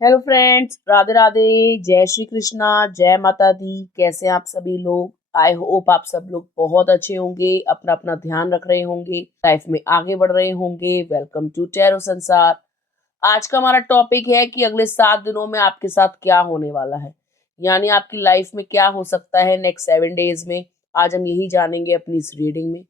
Hello friends, Radhe Radhe. जय श्री कृष्णा, जय माता दी। कैसे हैं आप सभी लोग? आई होप आप सब लोग बहुत अच्छे होंगे, अपना अपना ध्यान रख रहे होंगे, लाइफ में आगे बढ़ रहे होंगे। वेलकम टू टैरो संसार। आज का हमारा टॉपिक है कि अगले 7 दिनों में आपके साथ क्या होने वाला है, यानी आपकी लाइफ में क्या हो सकता है नेक्स्ट 7 डेज में। आज हम यही जानेंगे अपनी इस रीडिंग में।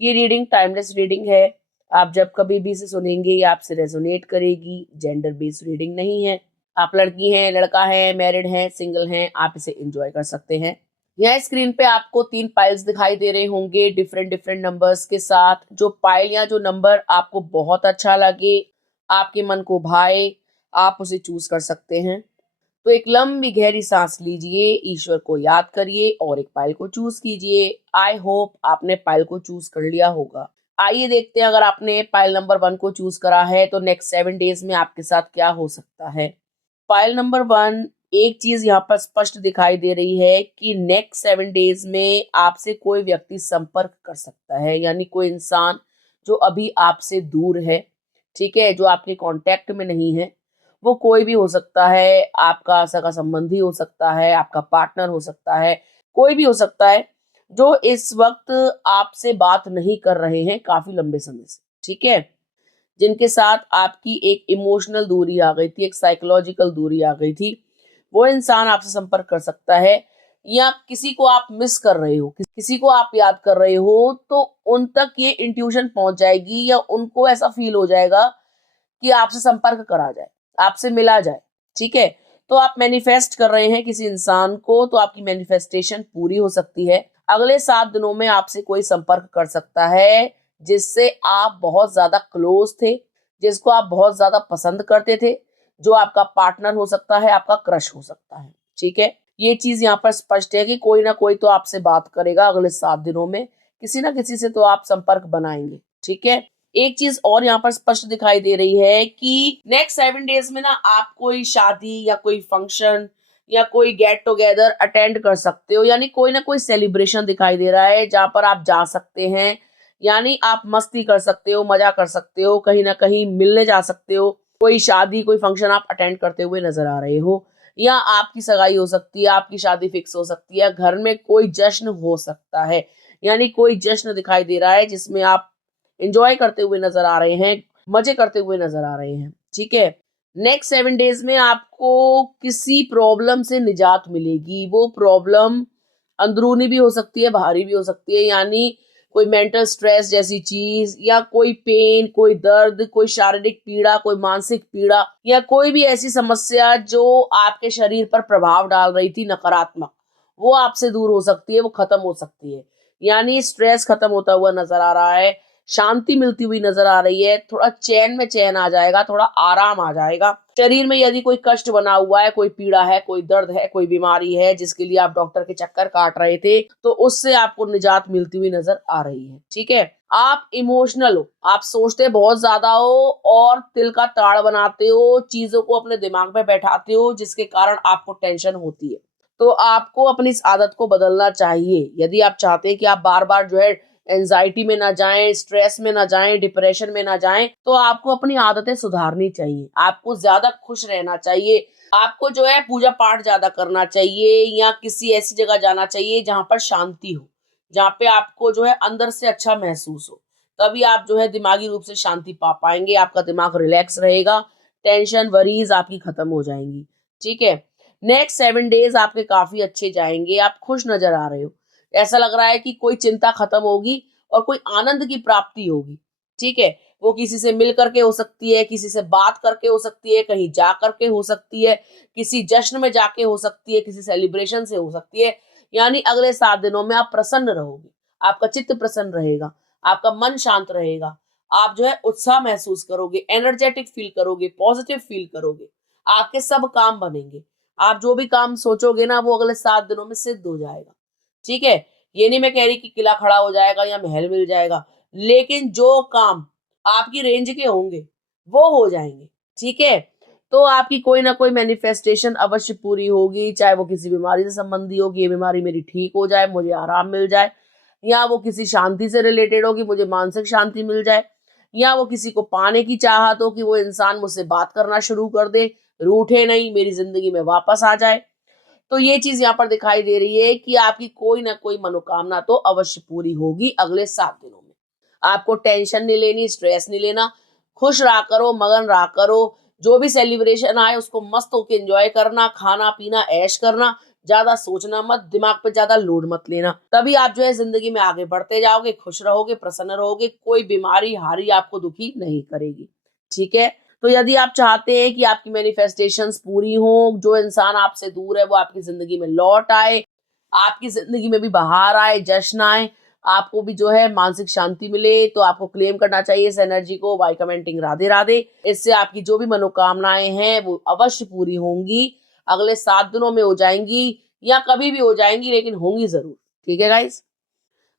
ये रीडिंग टाइमलेस रीडिंग है। आप जब कभी भी इसे सुनेंगे ये आपसे रेजोनेट करेगी। जेंडर बेस्ड रीडिंग नहीं है। आप लड़की हैं, लड़का है, मैरिड हैं, सिंगल हैं, आप इसे एंजॉय कर सकते हैं। यह स्क्रीन पे आपको 3 पाइल्स दिखाई दे रहे होंगे डिफरेंट डिफरेंट नंबर्स के साथ। जो पाइल या जो नंबर आपको बहुत अच्छा लगे, आपके मन को भाए, आप उसे चूज कर सकते हैं। तो एक लंबी गहरी सांस लीजिए, ईश्वर को याद करिए और एक पाइल को चूज कीजिए। आई होप आपने पाइल को चूज कर लिया होगा। आइए देखते हैं, अगर आपने पाइल नंबर 1 को चूज करा है तो नेक्स्ट 7 डेज में आपके साथ क्या हो सकता है। फाइल नंबर 1, एक चीज यहाँ पर स्पष्ट दिखाई दे रही है कि नेक्स्ट 7 डेज में आपसे कोई व्यक्ति संपर्क कर सकता है, यानी कोई इंसान जो अभी आपसे दूर है, ठीक है, जो आपके कांटेक्ट में नहीं है। वो कोई भी हो सकता है, आपका सगा संबंधी हो सकता है, आपका पार्टनर हो सकता है, कोई भी हो सकता है जो इस वक्त आपसे बात नहीं कर रहे हैं काफी लंबे समय से, ठीक है, जिनके साथ आपकी एक इमोशनल दूरी आ गई थी, एक साइकोलॉजिकल दूरी आ गई थी। वो इंसान आपसे संपर्क कर सकता है, या किसी को आप मिस कर रहे हो, किसी को आप याद कर रहे हो, तो उन तक ये इंट्यूशन पहुंच जाएगी या उनको ऐसा फील हो जाएगा कि आपसे संपर्क करा जाए, आपसे मिला जाए, ठीक है। तो आप मैनिफेस्ट कर रहे हैं किसी इंसान को, तो आपकी मैनिफेस्टेशन पूरी हो सकती है। अगले 7 दिनों में आपसे कोई संपर्क कर सकता है जिससे आप बहुत ज्यादा क्लोज थे, जिसको आप बहुत ज्यादा पसंद करते थे, जो आपका पार्टनर हो सकता है, आपका क्रश हो सकता है, ठीक है। ये चीज यहाँ पर स्पष्ट है कि कोई ना कोई तो आपसे बात करेगा अगले 7 दिनों में, किसी ना किसी से तो आप संपर्क बनाएंगे, ठीक है। एक चीज और यहाँ पर स्पष्ट दिखाई दे रही है कि नेक्स्ट 7 डेज में ना आप कोई शादी या कोई फंक्शन या कोई गेट टुगेदर अटेंड कर सकते हो, यानी कोई ना कोई सेलिब्रेशन दिखाई दे रहा है जहां पर आप जा सकते हैं। यानी आप मस्ती कर सकते हो, मजा कर सकते हो, कहीं ना कहीं मिलने जा सकते हो। कोई शादी, कोई फंक्शन आप अटेंड करते हुए नजर आ रहे हो, या आपकी सगाई हो सकती है, आपकी शादी फिक्स हो सकती है, घर में कोई जश्न हो सकता है। यानी कोई जश्न दिखाई दे रहा है जिसमें आप एंजॉय करते हुए नजर आ रहे हैं, मजे करते हुए नजर आ रहे हैं, ठीक है। नेक्स्ट 7 डेज में आपको किसी प्रॉब्लम से निजात मिलेगी। वो प्रॉब्लम अंदरूनी भी हो सकती है, बाहरी भी हो सकती है, यानी कोई मेंटल स्ट्रेस जैसी चीज, या कोई पेन, कोई दर्द, कोई शारीरिक पीड़ा, कोई मानसिक पीड़ा, या कोई भी ऐसी समस्या जो आपके शरीर पर प्रभाव डाल रही थी नकारात्मक, वो आपसे दूर हो सकती है, वो खत्म हो सकती है। यानी स्ट्रेस खत्म होता हुआ नजर आ रहा है, शांति मिलती हुई नजर आ रही है, थोड़ा चैन में चैन आ जाएगा, थोड़ा आराम आ जाएगा। शरीर में यदि कोई कष्ट बना हुआ है, कोई पीड़ा है, कोई दर्द है, कोई बीमारी है जिसके लिए आप डॉक्टर के चक्कर काट रहे थे, तो उससे आपको निजात मिलती हुई नजर आ रही है, ठीक है। आप इमोशनल हो, आप सोचते बहुत ज्यादा हो और तिल का ताड़ बनाते हो, चीजों को अपने दिमाग में बैठाते हो जिसके कारण आपको टेंशन होती है। तो आपको अपनी इस आदत को बदलना चाहिए। यदि आप चाहते हैं कि आप बार बार जो है एंजाइटी में ना जाएं, स्ट्रेस में ना जाएं, डिप्रेशन में ना जाएं, तो आपको अपनी आदतें सुधारनी चाहिए। आपको ज्यादा खुश रहना चाहिए। आपको जो है पूजा पाठ ज्यादा करना चाहिए, या किसी ऐसी जगह जाना चाहिए जहां पर शांति हो, जहां पे आपको जो है अंदर से अच्छा महसूस हो। तभी आप जो है दिमागी रूप से शांति पा पाएंगे, आपका दिमाग रिलैक्स रहेगा, टेंशन वरीज आपकी खत्म हो जाएंगी, ठीक है। नेक्स्ट 7 डेज आपके काफी अच्छे जाएंगे, आप खुश नजर आ रहे हो। ऐसा लग रहा है कि कोई चिंता खत्म होगी और कोई आनंद की प्राप्ति होगी, ठीक है। वो किसी से मिल करके हो सकती है, किसी से बात करके हो सकती है, कहीं जा करके हो सकती है, किसी जश्न में जाके हो सकती है, किसी सेलिब्रेशन से हो सकती है। यानी अगले 7 दिनों में आप प्रसन्न रहोगे, आपका चित्त प्रसन्न रहेगा, आपका मन शांत रहेगा। आप जो है उत्साह महसूस करोगे, एनर्जेटिक फील करोगे, पॉजिटिव फील करोगे। आपके सब काम बनेंगे। आप जो भी काम सोचोगे ना, वो अगले 7 दिनों में सिद्ध हो जाएगा, ठीक है। ये नहीं मैं कह रही कि किला खड़ा हो जाएगा या महल मिल जाएगा, लेकिन जो काम आपकी रेंज के होंगे वो हो जाएंगे, ठीक है। तो आपकी कोई ना कोई मैनिफेस्टेशन अवश्य पूरी होगी, चाहे वो किसी बीमारी से संबंधी होगी, ये बीमारी मेरी ठीक हो जाए, मुझे आराम मिल जाए, या वो किसी शांति से रिलेटेड होगी, मुझे मानसिक शांति मिल जाए, या वो किसी को पाने की चाहत हो कि वो इंसान मुझसे बात करना शुरू कर दे, रूठे नहीं, मेरी जिंदगी में वापस आ जाए। तो ये चीज यहाँ पर दिखाई दे रही है कि आपकी कोई ना कोई मनोकामना तो अवश्य पूरी होगी अगले 7 दिनों में। आपको टेंशन नहीं लेनी, स्ट्रेस नहीं लेना, खुश रहा करो, मगन रहा करो। जो भी सेलिब्रेशन आए उसको मस्त होके एंजॉय करना, खाना पीना ऐश करना, ज्यादा सोचना मत, दिमाग पे ज्यादा लोड मत लेना। तभी आप जो है जिंदगी में आगे बढ़ते जाओगे, खुश रहोगे, प्रसन्न रहोगे, कोई बीमारी हारी आपको दुखी नहीं करेगी। ठीक है, तो यदि आप चाहते हैं कि आपकी मैनिफेस्टेशंस पूरी हो, जो इंसान आपसे दूर है वो आपकी जिंदगी में लौट आए, आपकी जिंदगी में भी बहार आए, जश्न आए, आपको भी जो है मानसिक शांति मिले, तो आपको क्लेम करना चाहिए इस एनर्जी को बाय कमेंटिंग राधे राधे। इससे आपकी जो भी मनोकामनाएं हैं वो अवश्य पूरी होंगी, अगले 7 दिनों में हो जाएंगी या कभी भी हो जाएंगी, लेकिन होंगी जरूर। ठीक है गाइस,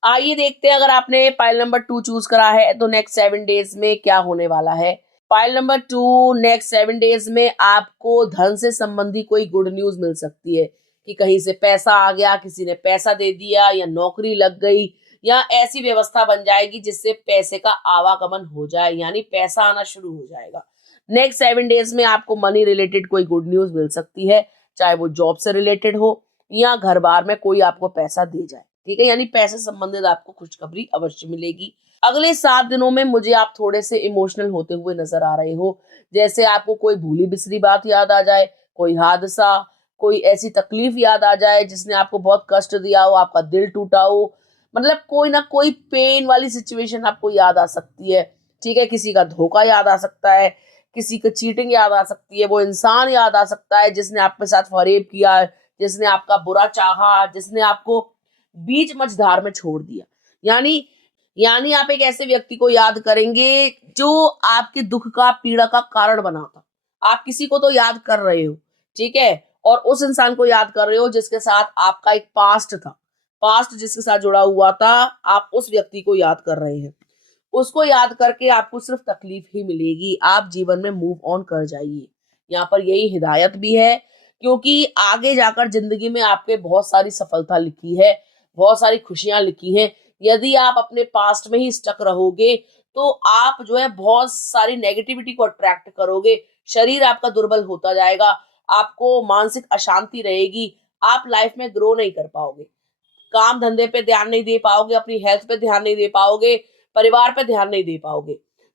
आइए देखते हैं, अगर आपने पाइल नंबर 2 चूज करा है तो नेक्स्ट 7 डेज में क्या होने वाला है। पाइल नंबर 2, नेक्स्ट 7 डेज में आपको धन से संबंधी कोई गुड न्यूज मिल सकती है कि कहीं से पैसा आ गया, किसी ने पैसा दे दिया, या नौकरी लग गई, या ऐसी व्यवस्था बन जाएगी जिससे पैसे का आवागमन हो जाए, यानी पैसा आना शुरू हो जाएगा। नेक्स्ट 7 डेज में आपको मनी रिलेटेड कोई गुड न्यूज मिल सकती है, चाहे वो जॉब से रिलेटेड हो या घर बार में कोई आपको पैसा दे जाए। ठीक है, यानी पैसे संबंधित आपको खुशखबरी अवश्य मिलेगी। अगले 7 दिनों में मुझे आप थोड़े से इमोशनल होते हुए नजर आ रहे हो, जैसे आपको कोई भूली बिसरी बात याद आ जाए, कोई हादसा, कोई ऐसी तकलीफ याद आ जाए जिसने आपको बहुत कष्ट दिया हो, आपका दिल टूटा हो, मतलब कोई ना कोई पेन वाली सिचुएशन आपको याद आ सकती है। ठीक है, किसी का धोखा याद आ सकता है, किसी का चीटिंग याद आ सकती है, वो इंसान याद आ सकता है जिसने आपके साथ फरेब किया, जिसने आपका बुरा चाहा, जिसने आपको बीच मझधार में छोड़ दिया। यानी यानी आप एक ऐसे व्यक्ति को याद करेंगे जो आपके दुख का, पीड़ा का कारण बना था। आप किसी को तो याद कर रहे हो, ठीक है, और उस इंसान को याद कर रहे हो जिसके साथ आपका एक पास्ट था, पास्ट जिसके साथ जुड़ा हुआ था, आप उस व्यक्ति को याद कर रहे हैं। उसको याद करके आपको सिर्फ तकलीफ ही मिलेगी, आप जीवन में मूव ऑन कर जाइए। यहाँ पर यही हिदायत भी है, क्योंकि आगे जाकर जिंदगी में आपके बहुत सारी सफलता लिखी है, बहुत सारी खुशियां लिखी हैं। यदि आप अपने पास्ट में ही स्टक रहोगे तो आप जो है बहुत सारी नेगेटिविटी को अट्रैक्ट करोगे, शरीर आपका दुर्बल होता जाएगा, आपको मानसिक अशांति रहेगी, आप लाइफ में ग्रो नहीं कर पाओगे, काम धंधे पे ध्यान नहीं दे पाओगे, अपनी हेल्थ पे ध्यान नहीं दे पाओगे, परिवार पे ध्यान नहीं दे पाओगे।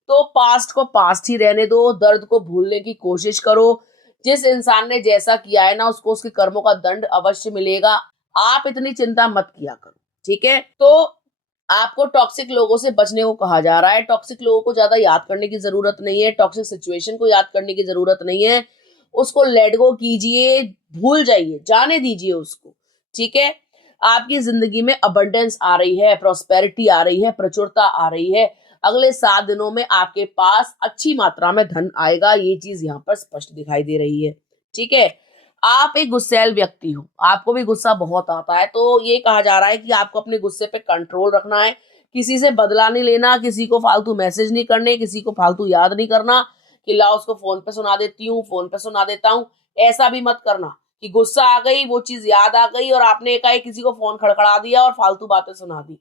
तो पास्ट को पास्ट ही रहने दो, दर्द को भूलने की कोशिश करो। जिस इंसान ने जैसा किया है ना, उसको उसके कर्मों का दंड अवश्य मिलेगा। आप इतनी चिंता मत किया करो। ठीक है, तो आपको टॉक्सिक लोगों से बचने को कहा जा रहा है। टॉक्सिक लोगों को ज्यादा याद करने की जरूरत नहीं है, टॉक्सिक सिचुएशन को याद करने की जरूरत नहीं है। उसको लेट गो कीजिए, भूल जाइए, जाने दीजिए उसको। ठीक है, आपकी जिंदगी में अबंडेंस आ रही है, प्रॉस्पेरिटी आ रही है, प्रचुरता आ रही है। अगले 7 दिनों में आपके पास अच्छी मात्रा में धन आएगा, ये चीज यहाँ पर स्पष्ट दिखाई दे रही है। ठीक है, आप एक गुस्सैल व्यक्ति हो, आपको भी गुस्सा बहुत आता है, तो ये कहा जा रहा है कि आपको अपने गुस्से पे कंट्रोल रखना है, किसी से बदला नहीं लेना, किसी को फालतू मैसेज नहीं करने, किसी को फालतू याद नहीं करना कि लाओ उसको फोन पे सुना देती हूँ, फोन पे सुना देता हूँ। ऐसा भी मत करना कि गुस्सा आ गई, वो चीज याद आ गई और आपने एकाएक किसी को फोन खड़खड़ा दिया और फालतू बातें सुना दी।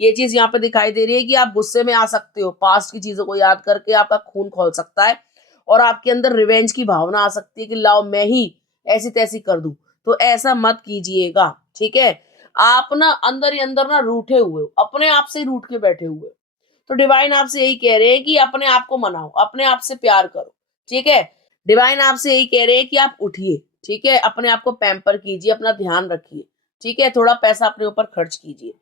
ये चीज यहाँ पे दिखाई दे रही है कि आप गुस्से में आ सकते हो, पास्ट की चीजों को याद करके आपका खून खौल सकता है और आपके अंदर रिवेंज की भावना आ सकती है कि लाओ मैं ही ऐसी तैसी कर दूं। तो ऐसा मत कीजिएगा। ठीक है, आप ना अंदर ही अंदर ना रूठे हुए हो, अपने आप से ही रूठ के बैठे हुए हो। तो डिवाइन आपसे यही कह रहे हैं कि अपने आप को मनाओ, अपने आप से प्यार करो। ठीक है, डिवाइन आपसे यही कह रहे हैं कि आप उठिए। ठीक है, अपने आप को पैम्पर कीजिए, अपना ध्यान रखिए। ठीक है, थोड़ा पैसा अपने ऊपर खर्च कीजिए।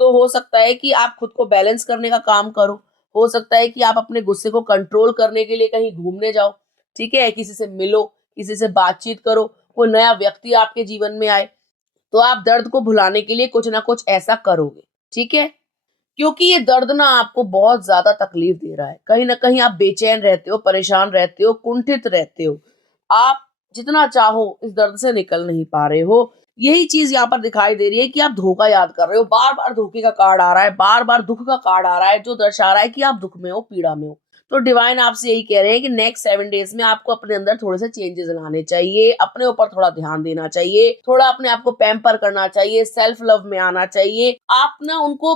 तो हो सकता है कि आप खुद को बैलेंस करने का काम करो, हो सकता है कि आप अपने गुस्से को कंट्रोल करने के लिए कहीं घूमने जाओ। ठीक है, किसी से मिलो, किसी से बातचीत करो, कोई नया व्यक्ति आपके जीवन में आए, तो आप दर्द को भुलाने के लिए कुछ ना कुछ ऐसा करोगे। ठीक है, क्योंकि ये दर्द ना आपको बहुत ज्यादा तकलीफ दे रहा है, कहीं ना कहीं आप बेचैन रहते हो, परेशान रहते हो, कुंठित रहते हो, आप जितना चाहो इस दर्द से निकल नहीं पा रहे हो। यही चीज यहाँ पर दिखाई दे रही है कि आप धोखा याद कर रहे हो, बार बार धोखे का कार्ड आ रहा है, बार बार दुख का कार्ड आ रहा है, जो दर्शा रहा है कि आप दुख में हो, पीड़ा में हो। तो डिवाइन आपसे यही कह रहे हैं कि नेक्स्ट 7 डेज में आपको अपने अंदर थोड़े से चेंजेस लाने चाहिए, अपने ऊपर थोड़ा ध्यान देना चाहिए, थोड़ा अपने आप को पैम्पर करना चाहिए, सेल्फ लव में आना चाहिए। आप ना उनको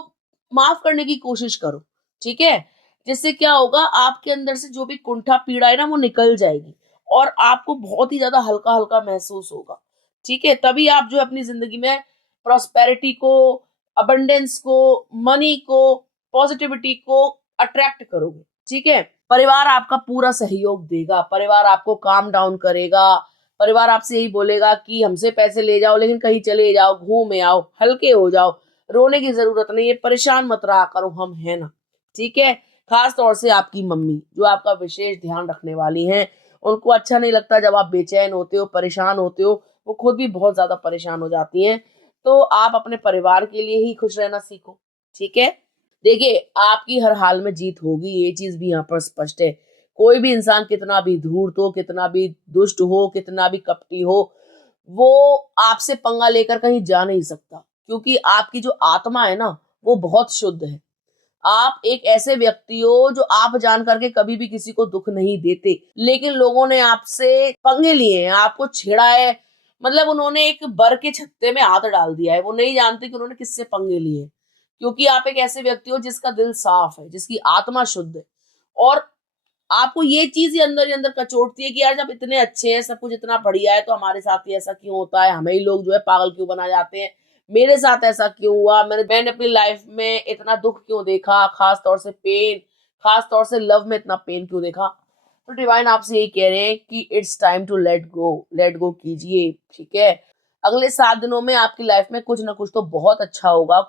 माफ करने की कोशिश करो। ठीक है, जिससे क्या होगा, आपके अंदर से जो भी कुंठा पीड़ा है ना वो निकल जाएगी और आपको बहुत ही ज्यादा हल्का हल्का महसूस होगा। ठीक है, तभी आप जो अपनी जिंदगी में प्रॉस्पेरिटी को, अबंडेंस को, मनी को, पॉजिटिविटी को अट्रैक्ट करोगे। ठीक है, परिवार आपका पूरा सहयोग देगा, परिवार आपको काम डाउन करेगा, परिवार आपसे यही बोलेगा कि हमसे पैसे ले जाओ लेकिन कहीं चले जाओ, घूमे आओ, हल्के हो जाओ, रोने की जरूरत नहीं है, परेशान मत रहा करो, हम है ना। ठीक है, खास तौर से आपकी मम्मी जो आपका विशेष ध्यान रखने वाली हैं, उनको अच्छा नहीं लगता जब आप बेचैन होते हो, परेशान होते हो, वो खुद भी बहुत ज्यादा परेशान हो जाती हैं। तो आप अपने परिवार के लिए ही खुश रहना सीखो। ठीक है, देखिए आपकी हर हाल में जीत होगी, ये चीज भी यहाँ पर स्पष्ट है। कोई भी इंसान कितना भी धूर्त हो, कितना भी दुष्ट हो, कितना भी कपटी हो, वो आपसे पंगा लेकर कहीं जा नहीं सकता, क्योंकि आपकी जो आत्मा है ना, वो बहुत शुद्ध है। आप एक ऐसे व्यक्ति हो जो आप जान करके कभी भी किसी को दुख नहीं देते, लेकिन लोगों ने आपसे पंगे लिए हैं, आपको छेड़ा है, मतलब उन्होंने एक बर के छत्ते में हाथ डाल दिया है, वो नहीं जानते कि उन्होंने किससे पंगे लिए हैं। क्योंकि आप एक ऐसे व्यक्ति हो जिसका दिल साफ है, जिसकी आत्मा शुद्ध है, और आपको ये चीज ही अंदर कचोटती है कि यार जब इतने अच्छे हैं, सब कुछ इतना बढ़िया है, तो हमारे साथ ही ऐसा क्यों होता है, हमें ही लोग जो है पागल क्यों बना जाते हैं, मेरे साथ ऐसा क्यों हुआ, मैंने अपनी लाइफ में इतना दुख क्यों देखा, खास तौर से पेन, खास तौर से लव में इतना पेन क्यों देखा। तो डिवाइन आपसे यही कह रहे हैं कि it's time to let go कीजिए। ठीक है, अगले 7 दिनों में आपकी लाइफ में कुछ ना कुछ तो बहुत अच्छा होगा।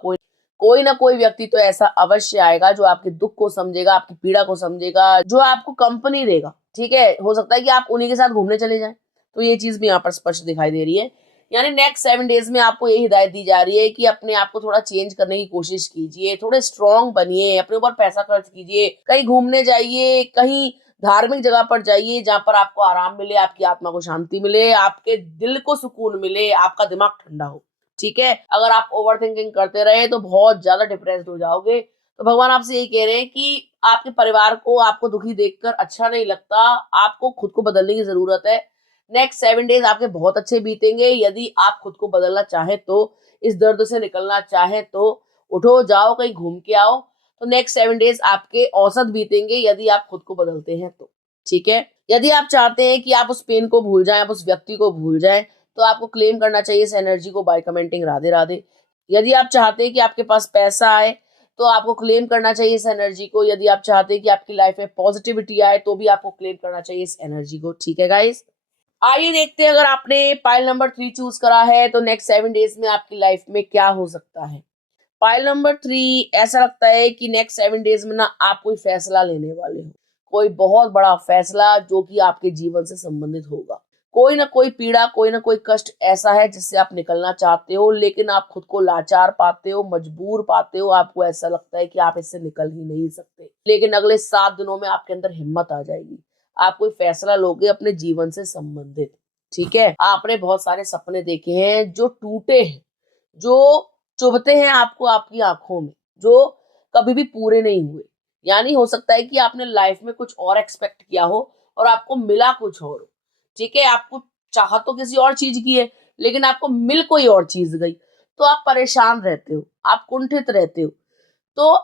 कोई ना कोई व्यक्ति तो ऐसा अवश्य आएगा जो आपके दुख को समझेगा, आपकी पीड़ा को समझेगा, जो आपको कंपनी देगा। ठीक है, हो सकता है कि आप उन्हीं के साथ घूमने चले जाएं। तो ये चीज भी यहाँ पर स्पष्ट दिखाई दे रही है। यानी नेक्स्ट 7 डेज में आपको यही हिदायत दी जा रही है कि अपने आप को थोड़ा चेंज करने की कोशिश कीजिए, थोड़े स्ट्रांग बनिए, अपने ऊपर पैसा खर्च कीजिए, कहीं घूमने जाइए, कहीं धार्मिक जगह पर जाइए जहां पर आपको आराम मिले, आपकी आत्मा को शांति मिले, आपके दिल को सुकून मिले, आपका दिमाग ठंडा हो। ठीक है, अगर आप ओवर थिंकिंग करते रहे तो बहुत ज्यादा डिप्रेस्ड हो जाओगे। तो भगवान आपसे यही कह रहे हैं कि आपके परिवार को आपको दुखी देखकर अच्छा नहीं लगता, आपको खुद को बदलने की जरूरत है। नेक्स्ट 7 डेज आपके बहुत अच्छे बीतेंगे। यदि आप खुद को बदलना चाहे, तो इस दर्द से निकलना चाहे, तो उठो, जाओ, कहीं घूम के आओ। तो नेक्स्ट 7 डेज आपके औसत बीतेंगे यदि आप खुद को बदलते हैं तो। ठीक है, यदि आप चाहते हैं कि आप उस पेन को भूल जाएं, आप उस व्यक्ति को भूल जाएं, तो आपको क्लेम करना चाहिए इस एनर्जी को बाय कमेंटिंग राधे राधे। यदि आप चाहते हैं कि आपके पास पैसा आए, तो आपको क्लेम करना चाहिए इस एनर्जी को। यदि आप चाहते हैं कि आपकी लाइफ में पॉजिटिविटी आए, तो भी आपको क्लेम करना चाहिए इस एनर्जी को। ठीक है गाइस, आइए देखते हैं, अगर आपने पाइल नंबर 3 चूज करा है तो नेक्स्ट 7 डेज में आपकी लाइफ में क्या हो सकता है। पाइल नंबर 3, ऐसा लगता है कि नेक्स्ट 7 डेज में ना आप कोई फैसला लेने वाले हो, कोई बहुत बड़ा फैसला जो कि आपके जीवन से संबंधित होगा। कोई ना कोई पीड़ा, कोई ना कोई कष्ट ऐसा है जिससे आप निकलना चाहते हो, लेकिन आप खुद को लाचार पाते हो, मजबूर पाते हो, आपको ऐसा लगता है कि आप इससे निकल ही नहीं सकते। लेकिन अगले 7 दिनों में आपके अंदर हिम्मत आ जाएगी, आप कोई फैसला लोगे अपने जीवन से संबंधित। ठीक है, आपने बहुत सारे सपने देखे हैं जो टूटे हैं, जो चुभते हैं आपको आपकी आंखों में, जो कभी भी पूरे नहीं हुए। यानी हो सकता है कि आपने लाइफ में कुछ और एक्सपेक्ट किया हो और आपको मिला कुछ और हो। ठीक है, आपको चाह तो किसी और चीज की है, लेकिन आपको मिल कोई और चीज गई, तो आप परेशान रहते हो, आप कुंठित रहते हो। तो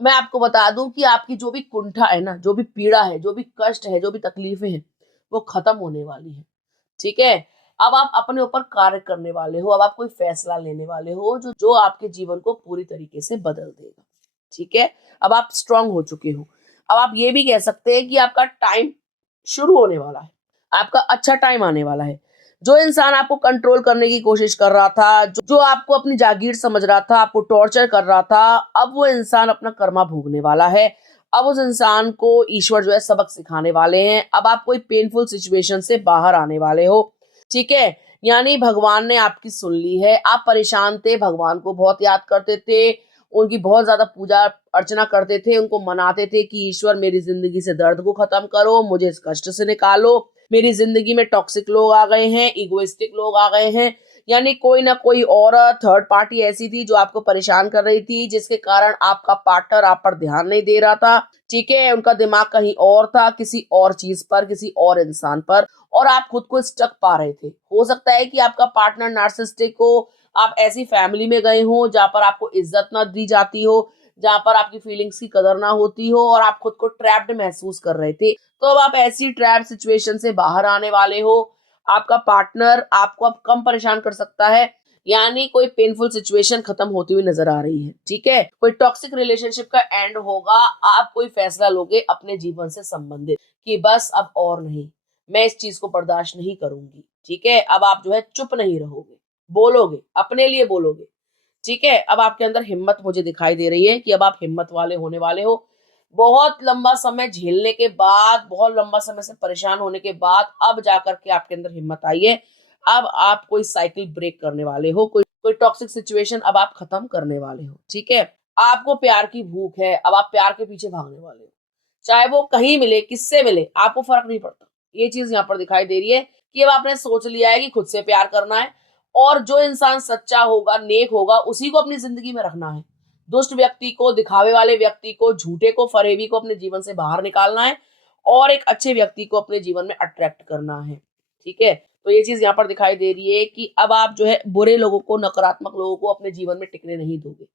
मैं आपको बता दूं कि आपकी जो भी कुंठा है ना, जो भी पीड़ा है, जो भी कष्ट है, जो भी तकलीफें हैं, वो खत्म होने वाली है। ठीक है, अब आप अपने ऊपर कार्य करने वाले हो, अब आप कोई फैसला लेने वाले हो जो जो आपके जीवन को पूरी तरीके से बदल देगा। ठीक है, अब आप स्ट्रांग हो चुके हो। अब आप ये भी कह सकते हैं कि आपका टाइम शुरू होने वाला है, आपका अच्छा टाइम आने वाला है। जो इंसान आपको कंट्रोल करने की कोशिश कर रहा था, जो आपको अपनी जागीर समझ रहा था, आपको टॉर्चर कर रहा था, अब वो इंसान अपना कर्मा भोगने वाला है। अब उस इंसान को ईश्वर जो है सबक सिखाने वाले हैं। अब आप कोई पेनफुल सिचुएशन से बाहर आने वाले हो। ठीक है, यानी भगवान ने आपकी सुन ली है। आप परेशान थे, भगवान को बहुत याद करते थे, उनकी बहुत ज्यादा पूजा अर्चना करते थे, उनको मनाते थे कि ईश्वर मेरी जिंदगी से दर्द को खत्म करो, मुझे इस कष्ट से निकालो, मेरी जिंदगी में टॉक्सिक लोग आ गए हैं, इगोइस्टिक लोग आ गए हैं। यानी कोई ना कोई औरत, थर्ड पार्टी ऐसी थी जो आपको परेशान कर रही थी, जिसके कारण आपका पार्टनर आप पर ध्यान नहीं दे रहा था। ठीक है, उनका दिमाग कहीं और था, किसी और चीज पर, किसी और इंसान पर, और आप खुद को स्टक पा रहे थे। हो सकता है कि आपका पार्टनर नार्सिसिस्टिक हो, आप ऐसी फैमिली में गए हो जहां पर आपको इज्जत ना दी जाती हो, जहां पर आपकी फीलिंग्स की कदर ना होती हो और आप खुद को ट्रैप्ड महसूस कर रहे थे, तो अब आप ऐसी ट्रैप सिचुएशन से बाहर आने वाले हो। आपका पार्टनर आपको अब कम परेशान कर सकता है, यानी कोई पेनफुल सिचुएशन खत्म होती हुई नजर आ रही है। ठीक है, कोई टॉक्सिक रिलेशनशिप का एंड होगा। आप कोई फैसला लोगे अपने जीवन से संबंधित कि बस अब और नहीं, मैं इस चीज को बर्दाश्त नहीं करूंगी। ठीक है, अब आप जो है चुप नहीं रहोगे, बोलोगे, अपने लिए बोलोगे। ठीक है, अब आपके अंदर हिम्मत मुझे दिखाई दे रही है कि अब आप हिम्मत वाले होने वाले हो। बहुत लंबा समय झेलने के बाद, बहुत लंबा समय से परेशान होने के बाद अब जाकर के आपके अंदर हिम्मत आई है। अब आप कोई साइकिल ब्रेक करने वाले हो, कोई टॉक्सिक सिचुएशन अब आप खत्म करने वाले हो। ठीक है, आपको प्यार की भूख है, अब आप प्यार के पीछे भागने वाले हो। चाहे वो कहीं मिले, किससे मिले, आपको फर्क नहीं पड़ता। ये चीज यहाँ पर दिखाई दे रही है कि अब आपने सोच लिया है कि खुद से प्यार करना है और जो इंसान सच्चा होगा, नेक होगा, उसी को अपनी जिंदगी में रखना है। दुष्ट व्यक्ति को, दिखावे वाले व्यक्ति को, झूठे को, फरेबी को अपने जीवन से बाहर निकालना है और एक अच्छे व्यक्ति को अपने जीवन में अट्रैक्ट करना है। ठीक है, तो ये चीज यहाँ पर दिखाई दे रही है कि अब आप जो है बुरे लोगों को, नकारात्मक लोगों को अपने जीवन में टिकने नहीं दोगे।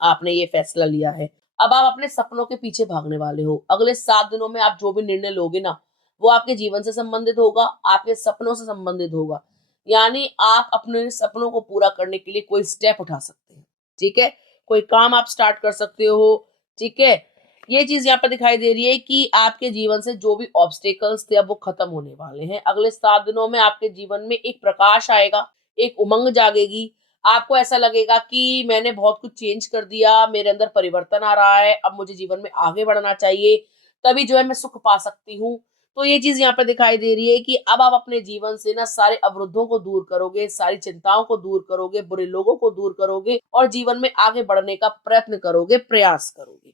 आपने ये फैसला लिया है। अब आप अपने सपनों के पीछे भागने वाले हो। अगले 7 दिनों में आप जो भी निर्णय लोगे ना, वो आपके जीवन से संबंधित होगा, आपके सपनों से संबंधित होगा। यानी आप अपने सपनों को पूरा करने के लिए कोई स्टेप उठा सकते हैं। ठीक है, कोई काम आप स्टार्ट कर सकते हो। ठीक है, ये चीज यहाँ पर दिखाई दे रही है कि आपके जीवन से जो भी ऑब्स्टेकल्स थे अब वो खत्म होने वाले हैं। अगले 7 दिनों में आपके जीवन में एक प्रकाश आएगा, एक उमंग जागेगी। आपको ऐसा लगेगा कि मैंने बहुत कुछ चेंज कर दिया, मेरे अंदर परिवर्तन आ रहा है, अब मुझे जीवन में आगे बढ़ना चाहिए, तभी जो है मैं सुख पा सकती हूँ। तो ये चीज यहाँ पे दिखाई दे रही है कि अब आप अपने जीवन से ना सारे अवरोधों को दूर करोगे, सारी चिंताओं को दूर करोगे, बुरे लोगों को दूर करोगे और जीवन में आगे बढ़ने का प्रयत्न करोगे, प्रयास करोगे।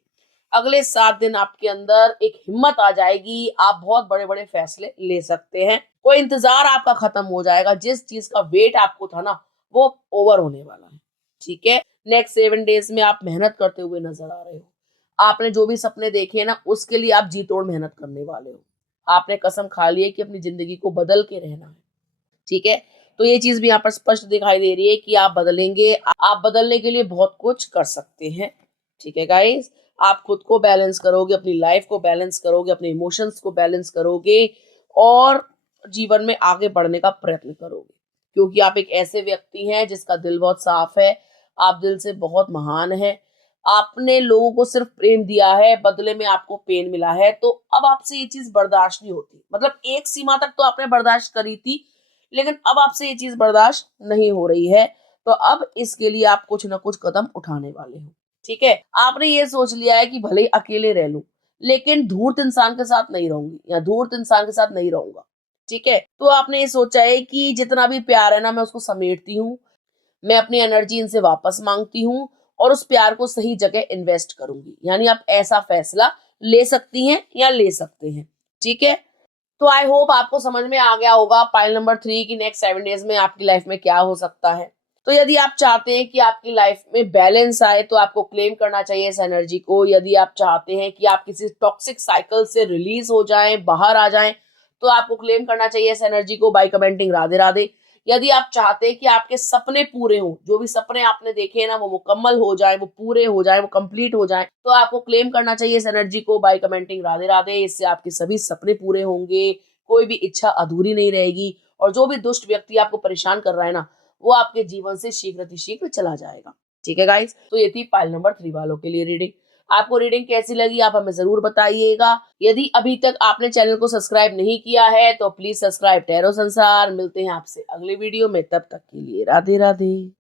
अगले 7 दिन आपके अंदर एक हिम्मत आ जाएगी, आप बहुत बड़े बड़े फैसले ले सकते हैं। कोई इंतजार आपका खत्म हो जाएगा, जिस चीज का वेट आपको था ना, वो ओवर होने वाला है। ठीक है, नेक्स्ट 7 डेज में आप मेहनत करते हुए नजर आ रहे हो। आपने जो भी सपने देखे हैं ना, उसके लिए आप जी तोड़ मेहनत करने वाले हो। आपने कसम खा ली है कि अपनी जिंदगी को बदल के रहना है। ठीक है, तो ये चीज भी यहाँ पर स्पष्ट दिखाई दे रही है कि आप बदलेंगे, आप बदलने के लिए बहुत कुछ कर सकते हैं। ठीक है गाइस, आप खुद को बैलेंस करोगे, अपनी लाइफ को बैलेंस करोगे, अपने इमोशंस को बैलेंस करोगे और जीवन में आगे बढ़ने का प्रयत्न करोगे, क्योंकि आप एक ऐसे व्यक्ति हैं जिसका दिल बहुत साफ है। आप दिल से बहुत महान हैं। आपने लोगों को सिर्फ प्रेम दिया है, बदले में आपको पेन मिला है, तो अब आपसे ये चीज बर्दाश्त नहीं होती। मतलब एक सीमा तक तो आपने बर्दाश्त करी थी, लेकिन अब आपसे ये चीज बर्दाश्त नहीं हो रही है। तो अब इसके लिए आप कुछ ना कुछ कदम उठाने वाले हो। ठीक है, आपने ये सोच लिया है कि भले ही अकेले रह लूं, लेकिन धूर्त इंसान के साथ नहीं रहूंगी या धूर्त इंसान के साथ नहीं रहूंगा। ठीक है, तो आपने ये सोचा है कि जितना भी प्यार है ना, मैं उसको समेटती हूँ, मैं अपनी एनर्जी इनसे वापस मांगती हूँ और उस प्यार को सही जगह इन्वेस्ट करूंगी। यानी आप ऐसा फैसला ले सकती हैं या ले सकते हैं। ठीक है, तो आई होप आपको समझ में आ गया होगा पाइल नंबर 3 की नेक्स्ट 7 डेज में आपकी लाइफ में क्या हो सकता है। तो यदि आप चाहते हैं कि आपकी लाइफ में बैलेंस आए, तो आपको क्लेम करना चाहिए इस एनर्जी को। यदि आप चाहते हैं कि आप किसी टॉक्सिक साइकिल से रिलीज हो जाएं, बाहर आ जाएं, तो आपको क्लेम करना चाहिए इस एनर्जी को बाय कमेंटिंग राधे राधे। यदि आप चाहते हैं कि आपके सपने पूरे हों, जो भी सपने आपने देखे हैं ना, वो मुकम्मल हो जाए, वो पूरे हो जाए, वो कंप्लीट हो जाए, तो आपको क्लेम करना चाहिए इस एनर्जी को बाय कमेंटिंग राधे राधे। इससे आपके सभी सपने पूरे होंगे, कोई भी इच्छा अधूरी नहीं रहेगी और जो भी दुष्ट व्यक्ति आपको परेशान कर रहा है ना, वो आपके जीवन से शीघ्र चला जाएगा। ठीक है गाइस, तो ये थी पाइल नंबर 3 वालों के लिए रीडिंग। आपको रीडिंग कैसी लगी आप हमें जरूर बताइएगा। यदि अभी तक आपने चैनल को सब्सक्राइब नहीं किया है तो प्लीज सब्सक्राइब टैरो संसार। मिलते हैं आपसे अगले वीडियो में, तब तक के लिए राधे राधे।